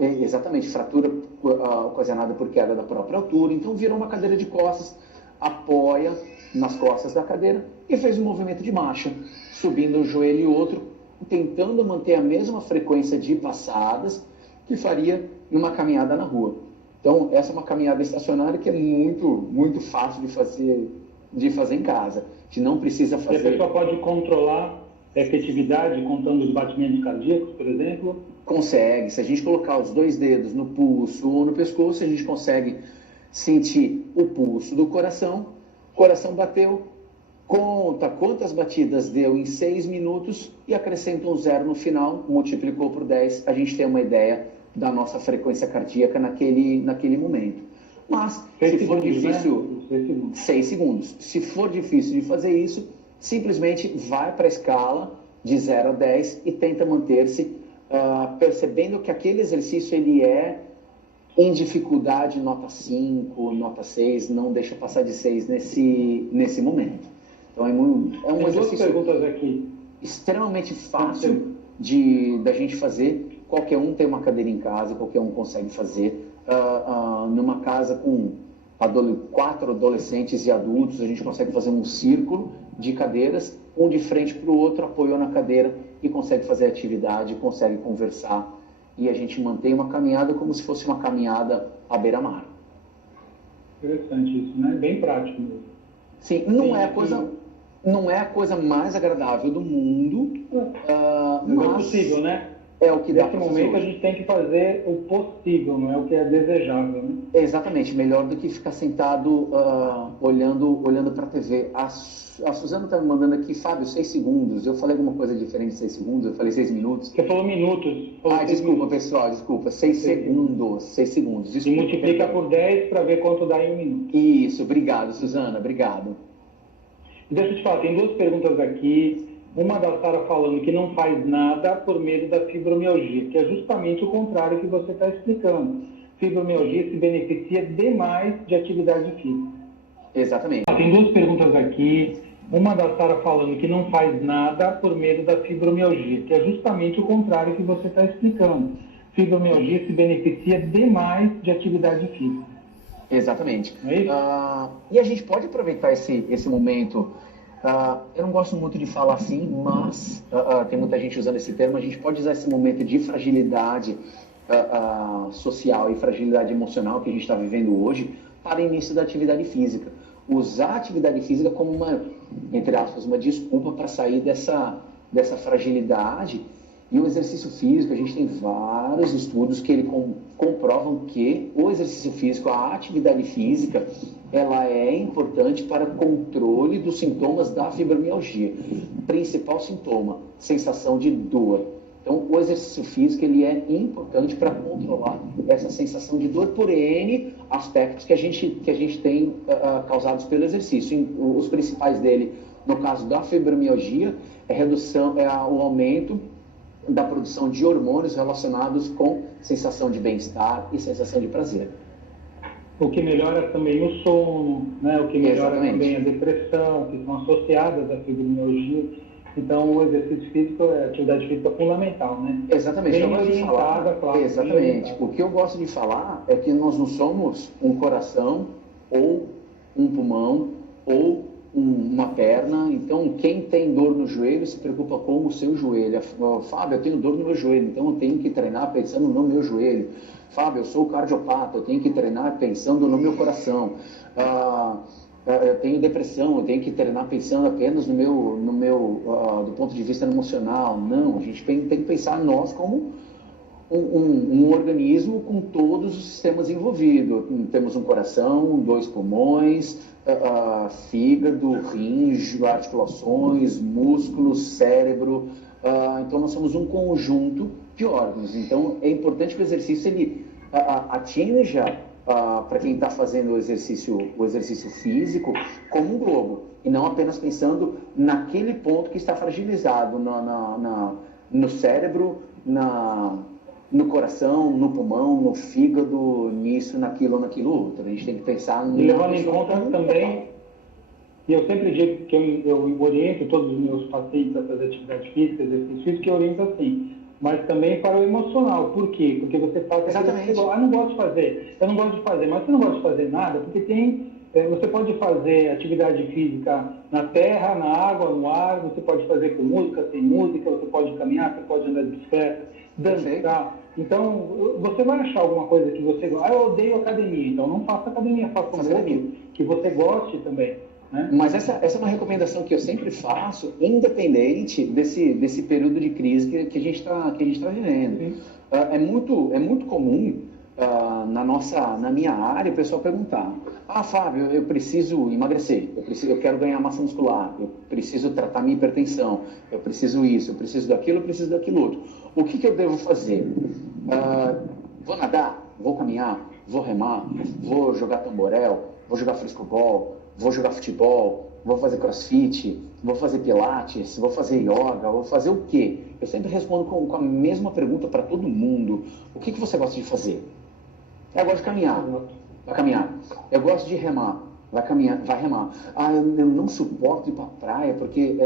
Exatamente, fratura ocasionada por queda da própria altura. Então virou uma cadeira de costas, apoia nas costas da cadeira e fez um movimento de marcha, subindo um joelho e outro, tentando manter a mesma frequência de passadas que faria numa caminhada na rua. Então, essa é uma caminhada estacionária que é muito, muito fácil de fazer em casa. A gente não precisa fazer... E a pessoa pode controlar a efetividade contando os batimentos cardíacos, por exemplo? Consegue. Se a gente colocar os 2 dedos no pulso ou no pescoço, a gente consegue sentir o pulso do coração. O coração bateu, conta quantas batidas deu em 6 minutos e acrescenta um 0 no final, multiplicou por 10, a gente tem uma ideia da nossa frequência cardíaca naquele momento. Mas, se for difícil... 6 segundos. Se for difícil de fazer isso, simplesmente vai para a escala de 0 a 10 e tenta manter-se percebendo que aquele exercício ele é em dificuldade nota 5, nota 6, não deixa passar de 6 nesse momento. Então é um exercício aqui. Extremamente fácil da gente fazer. Qualquer um tem uma cadeira em casa, qualquer um consegue fazer. Numa casa com 4 adolescentes e adultos, a gente consegue fazer um círculo de cadeiras, um de frente para o outro, apoiou na cadeira e consegue fazer atividade, consegue conversar. E a gente mantém uma caminhada como se fosse uma caminhada à beira-mar. Interessante isso, né? Bem prático mesmo. Sim, não é a coisa mais agradável do mundo. Mas é possível, né? é o que dá Nesse para fazer momento a hoje. gente tem que fazer o possível, não é o que é desejável, né? Exatamente, melhor do que ficar sentado olhando para a TV. A Suzana está me mandando aqui, Fábio, 6 segundos. Eu falei alguma coisa diferente de 6 segundos, eu falei 6 minutos. Você falou minutos. Falou Desculpa, minutos. pessoal, desculpa. 6 segundos. 6 segundos. E Desculpa, multiplica por 10 para ver quanto dá em um minuto. Isso, obrigado, Suzana, obrigado. Deixa eu te falar, tem 2 perguntas aqui. Uma da Sara falando que não faz nada por medo da fibromialgia, que é justamente o contrário que você está explicando. Fibromialgia se beneficia demais de atividade física. Exatamente. Tem 2 perguntas aqui. Uma da Sara falando que não faz nada por medo da fibromialgia, que é justamente o contrário que você está explicando. Fibromialgia se beneficia demais de atividade física. Exatamente. É isso? E a gente pode aproveitar esse momento. Eu não gosto muito de falar assim, mas tem muita gente usando esse termo. A gente pode usar esse momento de fragilidade social e fragilidade emocional que a gente está vivendo hoje para início da atividade física. Usar a atividade física como uma, entre aspas, uma desculpa para sair dessa fragilidade. E o exercício físico, a gente tem vários estudos que comprovam que o exercício físico, a atividade física, ela é importante para controle dos sintomas da fibromialgia. Principal sintoma, sensação de dor. Então, o exercício físico ele é importante para controlar essa sensação de dor por N aspectos que a gente tem causados pelo exercício. Os principais dele, no caso da fibromialgia, o aumento da produção de hormônios relacionados com sensação de bem-estar e sensação de prazer. O que melhora também o sono, né? O que melhora Exatamente. também a depressão, que são associadas à fibromialgia. Então, o exercício físico, a atividade física é fundamental, né? Exatamente. Bem Eu gosto de falar, orientada, claro. exatamente. O que eu gosto de falar é que nós não somos um coração ou um pulmão ou uma perna. Então, quem tem dor no joelho se preocupa com o seu joelho. Fábio, eu tenho dor no meu joelho, então eu tenho que treinar pensando no meu joelho. Fábio, eu sou cardiopata, eu tenho que treinar pensando no meu coração. Eu tenho depressão, eu tenho que treinar pensando apenas no meu do ponto de vista emocional. Não, a gente tem que pensar nós como um organismo com todos os sistemas envolvidos. Temos um coração, 2 pulmões, fígado, rins, articulações, músculos, cérebro. Então, nós somos um conjunto de órgãos. Então, é importante que o exercício ele atinja, para quem está fazendo o exercício físico, como um globo. E não apenas pensando naquele ponto que está fragilizado no cérebro, no coração, no pulmão, no fígado, nisso, naquilo ou naquilo outro. A gente tem que pensar... E levando em conta também, e eu sempre digo que eu oriento todos os meus pacientes a fazer atividade física, exercício físico, que eu oriento assim, mas também para o emocional. Por quê? Porque você faz... Exatamente. Não gosto de fazer, eu não gosto de fazer, mas você não gosta de fazer nada, porque você pode fazer atividade física na terra, na água, no ar, você pode fazer com música, sem música, você pode caminhar, você pode andar de bicicleta, dançar. Então, você vai achar alguma coisa que você gosta. Eu odeio academia, então não faça academia, faça um outro que você goste também. Né? Mas essa é uma recomendação que eu sempre faço, independente desse período de crise que a gente está vivendo. É muito comum na minha área o pessoal perguntar: Fábio, eu preciso emagrecer, eu quero ganhar massa muscular, eu preciso tratar minha hipertensão, eu preciso isso, eu preciso daquilo, eu preciso daquilo outro. O que eu devo fazer? Vou nadar? Vou caminhar? Vou remar? Vou jogar tamborel? Vou jogar frescobol? Vou jogar futebol? Vou fazer crossfit? Vou fazer pilates? Vou fazer yoga? Vou fazer o quê? Eu sempre respondo com a mesma pergunta para todo mundo. O que você gosta de fazer? Eu gosto de caminhar. Vai caminhar. Eu gosto de remar. Vai caminhar, vai remar. Eu não suporto ir para a praia porque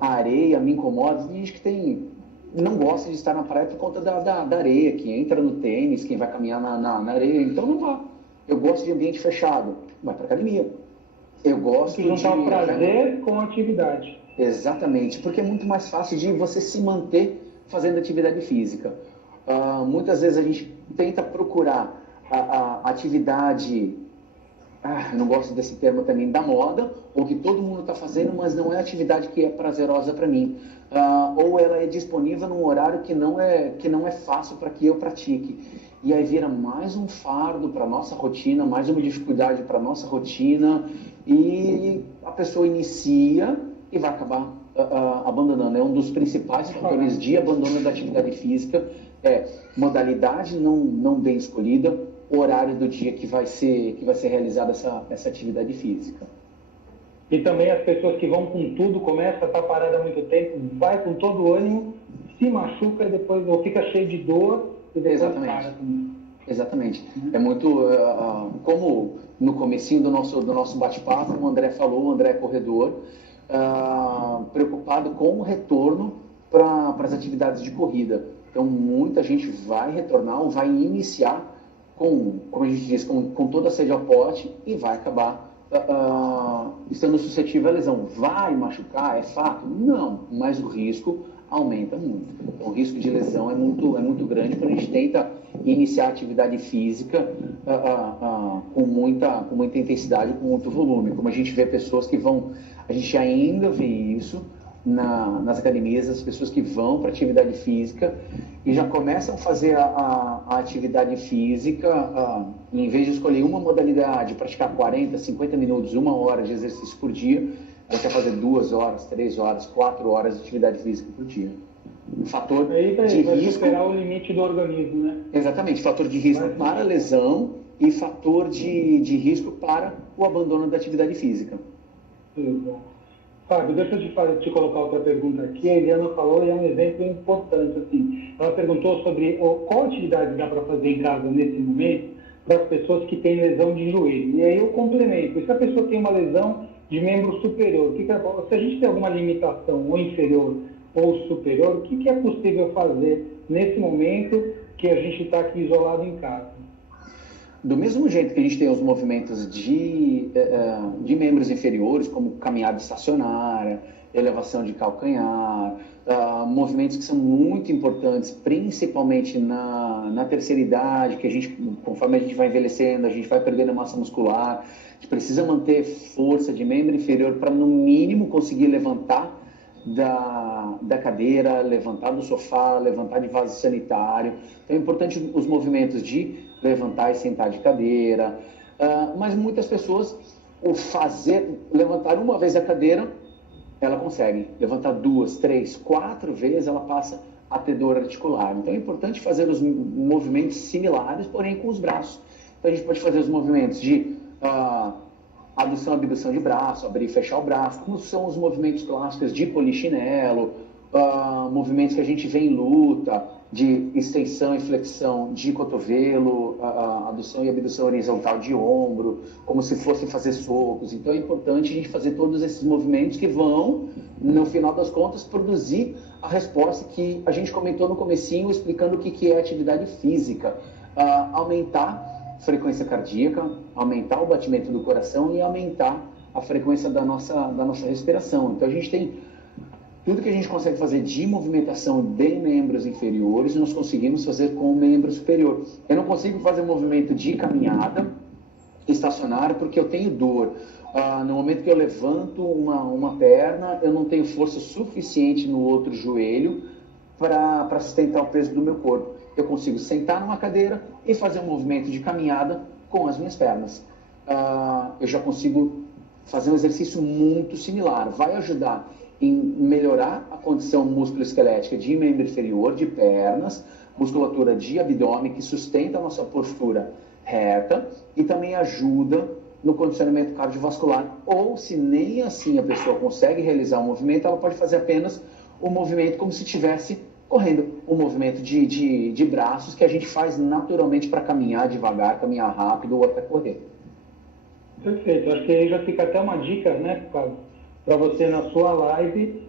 a areia me incomoda. Tem gente que não gosta de estar na praia por conta da areia, que entra no tênis, quem vai caminhar na areia. Então não vá. Eu gosto de ambiente fechado. Vai para academia. Eu gosto de juntar o prazer com a atividade. Exatamente, porque é muito mais fácil de você se manter fazendo atividade física. Muitas vezes a gente tenta procurar a atividade eu não gosto desse termo também, da moda, ou que todo mundo está fazendo, mas não é atividade que é prazerosa para mim. Ou ela é disponível num horário que não é fácil para que eu pratique. E aí vira mais um fardo para a nossa rotina, mais uma dificuldade para a nossa rotina, e a pessoa inicia e vai acabar abandonando. É um dos principais fatores de abandono da atividade física, modalidade não bem escolhida, horário do dia que vai ser realizada essa atividade física. E também as pessoas que vão com tudo, começa a estar parada há muito tempo, vai com todo o ânimo, se machuca e depois ou fica cheio de dor e depois para também. Exatamente. É muito, como no comecinho do nosso bate-papo, o André falou, o André é corredor, preocupado com o retorno para as atividades de corrida. Então, muita gente vai retornar ou vai iniciar como a gente diz, com toda a sede ao pote e vai acabar estando suscetível à lesão. Vai machucar, é fato? Não, mas o risco aumenta muito. Então, o risco de lesão é muito grande quando a gente tenta iniciar a atividade física com muita intensidade, com muito volume. Como a gente vê pessoas que vão, a gente ainda vê isso nas academias, as pessoas que vão para atividade física e já começam a fazer a atividade física, em vez de escolher uma modalidade, praticar 40, 50 minutos, 1 hora de exercício por dia, ela quer fazer 2 horas, 3 horas, 4 horas de atividade física por dia. Fator de vai risco, superar o limite do organismo, né? Exatamente, fator de risco para a lesão e fator de risco para o abandono da atividade física. Exato. Fábio, deixa eu te colocar outra pergunta aqui. A Eliana falou e é um exemplo importante. Assim. Ela perguntou sobre qual atividade dá para fazer em casa nesse momento para as pessoas que têm lesão de joelho. E aí eu complemento. E se a pessoa tem uma lesão de membro superior, se a gente tem alguma limitação ou inferior ou superior, o que é possível fazer nesse momento que a gente está aqui isolado em casa? Do mesmo jeito que a gente tem os movimentos de membros inferiores, como caminhada estacionária, elevação de calcanhar, movimentos que são muito importantes, principalmente na terceira idade, que a gente, conforme a gente vai envelhecendo, a gente vai perdendo massa muscular, a gente precisa manter força de membro inferior para, no mínimo, conseguir levantar da cadeira, levantar do sofá, levantar de vaso sanitário. Então é importante os movimentos de levantar e sentar de cadeira, mas muitas pessoas levantar uma vez a cadeira, ela consegue, levantar 2, 3, 4 vezes, ela passa a ter dor articular. Então é importante fazer os movimentos similares, porém com os braços. Então a gente pode fazer os movimentos de adução, abdução de braço, abrir e fechar o braço, como são os movimentos clássicos de polichinelo, movimentos que a gente vê em luta, de extensão e flexão de cotovelo, adução e abdução horizontal de ombro, como se fosse fazer socos. Então é importante a gente fazer todos esses movimentos que vão, no final das contas, produzir a resposta que a gente comentou no comecinho, explicando o que é atividade física. Aumentar a frequência cardíaca, aumentar o batimento do coração e aumentar a frequência da nossa respiração. Então a gente tem tudo que a gente consegue fazer de movimentação de membros inferiores, nós conseguimos fazer com o membro superior. Eu não consigo fazer movimento de caminhada estacionária porque eu tenho dor. No momento que eu levanto uma perna, eu não tenho força suficiente no outro joelho para sustentar o peso do meu corpo. Eu consigo sentar numa cadeira e fazer um movimento de caminhada com as minhas pernas. Eu já consigo fazer um exercício muito similar. Vai ajudar em melhorar a condição musculoesquelética de membro inferior, de pernas, musculatura de abdômen, que sustenta a nossa postura reta e também ajuda no condicionamento cardiovascular. Ou, se nem assim a pessoa consegue realizar o movimento, ela pode fazer apenas o movimento como se estivesse correndo, um movimento de braços que a gente faz naturalmente para caminhar devagar, caminhar rápido ou até correr. Perfeito. Acho que aí já fica até uma dica, né, para você na sua live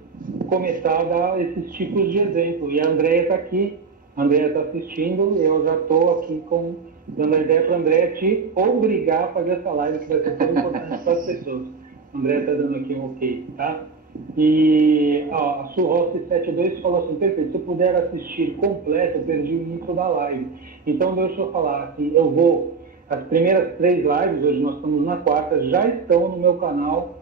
começar a dar esses tipos de exemplo. E a Andréia está aqui, a Andréia está assistindo, eu já estou aqui dando a ideia para a Andréia te obrigar a fazer essa live, que vai ser tão importante para as pessoas. A Andréia está dando aqui um ok, tá? E a Surrossi72 falou assim, perfeito, se eu puder assistir completo, eu perdi o início da live. Então deixa eu falar que eu vou As primeiras 3 lives, hoje nós estamos na 4ª, já estão no meu canal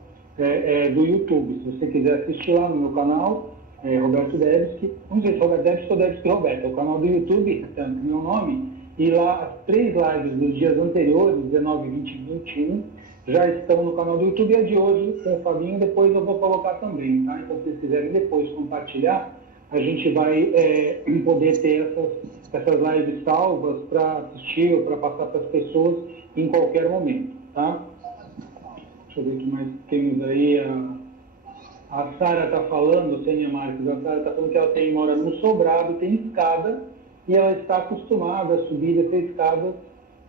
do YouTube. Se você quiser assistir lá no meu canal, Roberto Debski, não sei se é Roberto Debski ou Debski Roberto, é o canal do YouTube, tanto meu nome, e lá as 3 lives dos dias anteriores, 19, 20 e 21, já estão no canal do YouTube, e a de hoje com o Fabinho, depois eu vou colocar também, tá? Então, se vocês quiserem depois compartilhar, a gente vai poder ter essas lives salvas para assistir ou para passar para as pessoas em qualquer momento, tá? Deixa eu ver o que mais temos aí. A Sara está falando, Sênia Marques, a Sara está falando que ela mora no sobrado, tem escada, e ela está acostumada a subir essa escada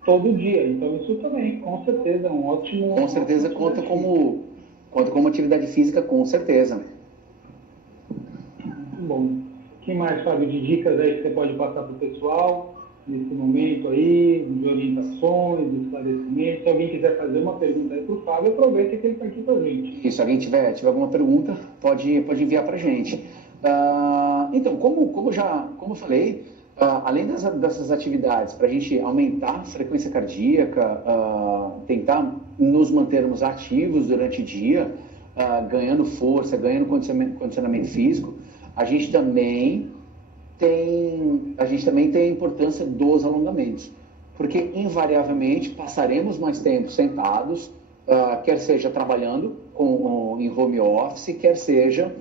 todo dia. Então, isso também, com certeza, é um ótimo... Com certeza conta como atividade física, com certeza. Muito bom. O que mais, Fábio, de dicas aí que você pode passar para o pessoal nesse momento aí, de orientações, de esclarecimentos? Se alguém quiser fazer uma pergunta aí para o Fábio, aproveita que ele está aqui para a gente. Isso, se alguém tiver alguma pergunta, pode enviar para a gente. Então, como eu falei, além dessas atividades, para a gente aumentar a frequência cardíaca, tentar nos mantermos ativos durante o dia, ganhando força, ganhando condicionamento físico, a gente também tem a importância dos alongamentos, porque invariavelmente passaremos mais tempo sentados, quer seja trabalhando em home office, quer seja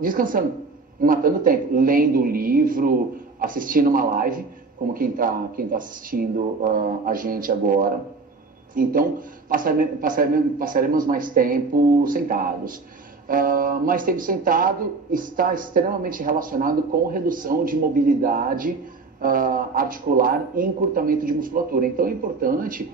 descansando, matando tempo, lendo um livro, assistindo uma live, como quem tá assistindo a gente agora. Então, passaremos mais tempo sentados. Mais tempo sentado está extremamente relacionado com redução de mobilidade articular e encurtamento de musculatura. Então, é importante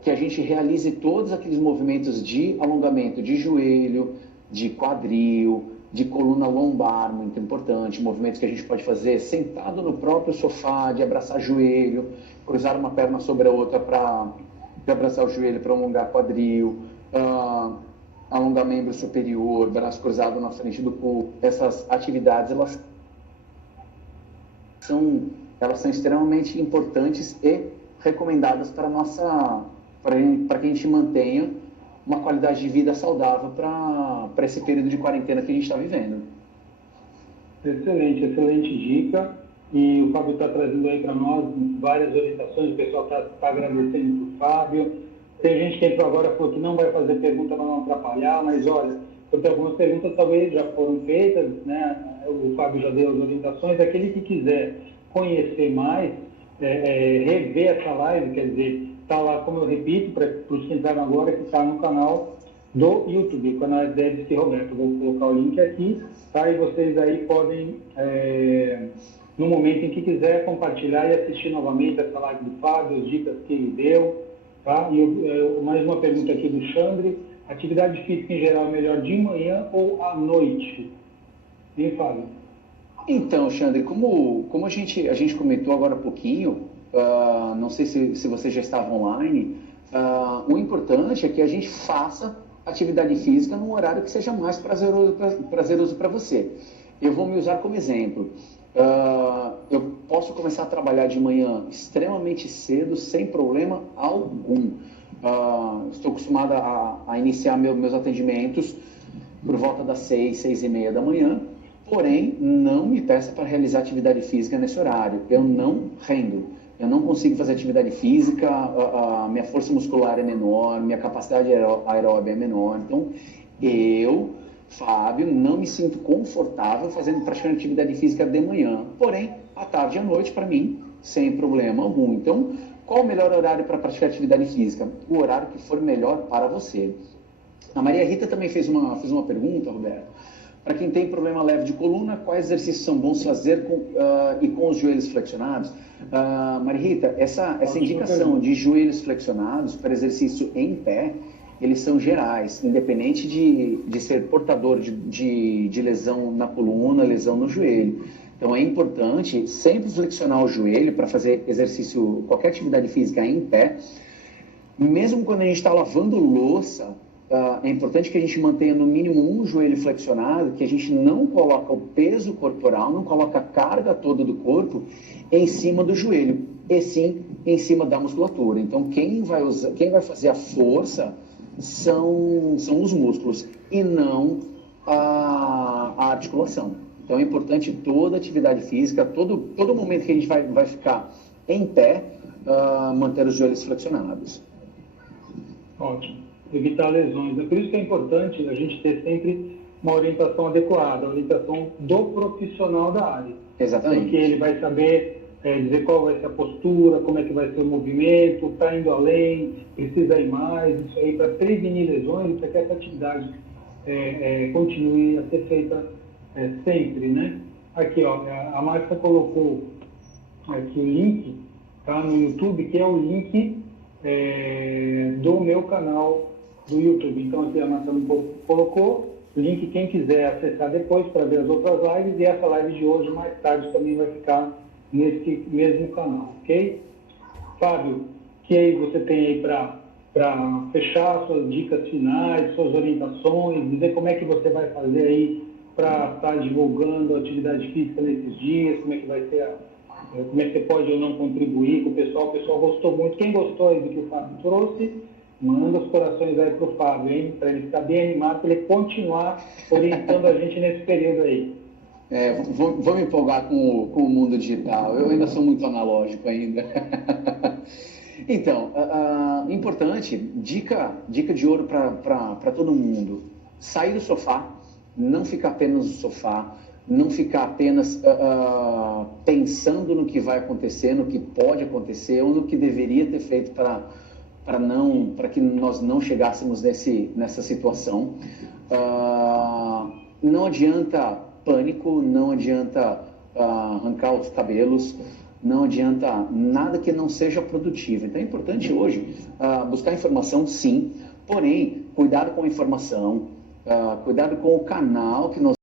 que a gente realize todos aqueles movimentos de alongamento de joelho, de quadril, de coluna lombar, muito importante, movimentos que a gente pode fazer sentado no próprio sofá, de abraçar joelho, cruzar uma perna sobre a outra para abraçar o joelho, para alongar quadril, alongar membro superior, braço cruzado na frente do corpo. Essas atividades, elas são extremamente importantes e recomendadas para que a gente mantenha uma qualidade de vida saudável para esse período de quarentena que a gente está vivendo. Excelente dica. E o Fábio está trazendo aí para nós várias orientações, o pessoal está agradecendo para o Fábio. Tem gente que entrou agora e falou que não vai fazer pergunta para não atrapalhar, mas olha, porque algumas perguntas talvez já foram feitas, né? O Fábio já deu as orientações. Aquele que quiser conhecer mais, rever essa live, quer dizer, está lá, como eu repito, para os que entraram agora, que está no canal do YouTube, o canal é Debski Roberto. Vou colocar o link aqui, tá? E vocês aí podem, no momento em que quiser, compartilhar e assistir novamente essa live do Fábio, as dicas que ele deu, tá? E mais uma pergunta aqui do Xandre: atividade física em geral é melhor de manhã ou à noite? E Fábio? Então, Xandre, como a gente comentou agora há pouquinho, não sei se você já estava online, o importante é que a gente faça atividade física num horário que seja mais prazeroso para você. Eu vou me usar como exemplo. Eu posso começar a trabalhar de manhã extremamente cedo, sem problema algum. Estou acostumado a iniciar meus atendimentos por volta das 6h30 da manhã, porém, não me peça para realizar atividade física nesse horário. Eu não rendo. Eu não consigo fazer atividade física, minha força muscular é menor, minha capacidade aeróbica é menor. Então, eu, Fábio, não me sinto confortável praticando atividade física de manhã. Porém, à tarde e à noite, para mim, sem problema algum. Então, qual o melhor horário para praticar atividade física? O horário que for melhor para você. A Maria Rita também fez uma pergunta, Roberto. Para quem tem problema leve de coluna, quais exercícios são bons fazer com os joelhos flexionados? Maria Rita, essa indicação de joelhos flexionados para exercício em pé, eles são gerais, independente de ser portador de lesão na coluna, lesão no joelho. Então é importante sempre flexionar o joelho para fazer exercício, qualquer atividade física em pé. Mesmo quando a gente está lavando louça, é importante que a gente mantenha no mínimo um joelho flexionado, que a gente não coloca o peso corporal, não coloca a carga toda do corpo em cima do joelho, e sim em cima da musculatura. Então, quem vai fazer a força são os músculos e não a articulação. Então, é importante toda atividade física, todo momento que a gente vai ficar em pé, manter os joelhos flexionados. Ótimo. Evitar lesões. É por isso que é importante a gente ter sempre uma orientação adequada, a orientação do profissional da área. Exatamente. Porque ele vai saber dizer qual vai ser a postura, como é que vai ser o movimento, está indo além, precisa ir mais, isso aí para prevenir lesões e para que essa atividade continue a ser feita sempre, né? Aqui, ó, a Márcia colocou aqui o link, tá, no YouTube, que é o link do meu canal do YouTube. Então, aqui a Márcia colocou link, quem quiser acessar depois para ver as outras lives, e essa live de hoje, mais tarde, também vai ficar nesse mesmo canal, ok? Fábio, que aí você tem aí para fechar suas dicas finais, suas orientações, dizer como é que você vai fazer aí para estar divulgando a atividade física nesses dias, como é que vai ser, como é que você pode ou não contribuir com o pessoal gostou muito. Quem gostou aí do que o Fábio trouxe, manda os corações aí para o Fábio, hein? Para ele ficar bem animado, para ele continuar orientando a gente nesse período aí. Vou me empolgar com o mundo digital. Eu ainda sou muito analógico ainda. Então, importante, dica de ouro para todo mundo. Sair do sofá, não ficar apenas no sofá, não ficar apenas pensando no que vai acontecer, no que pode acontecer ou no que deveria ter feito para que nós não chegássemos nessa situação. Não adianta pânico, não adianta arrancar os cabelos, não adianta nada que não seja produtivo. Então é importante hoje buscar informação, sim, porém, cuidado com a informação, cuidado com o canal que nós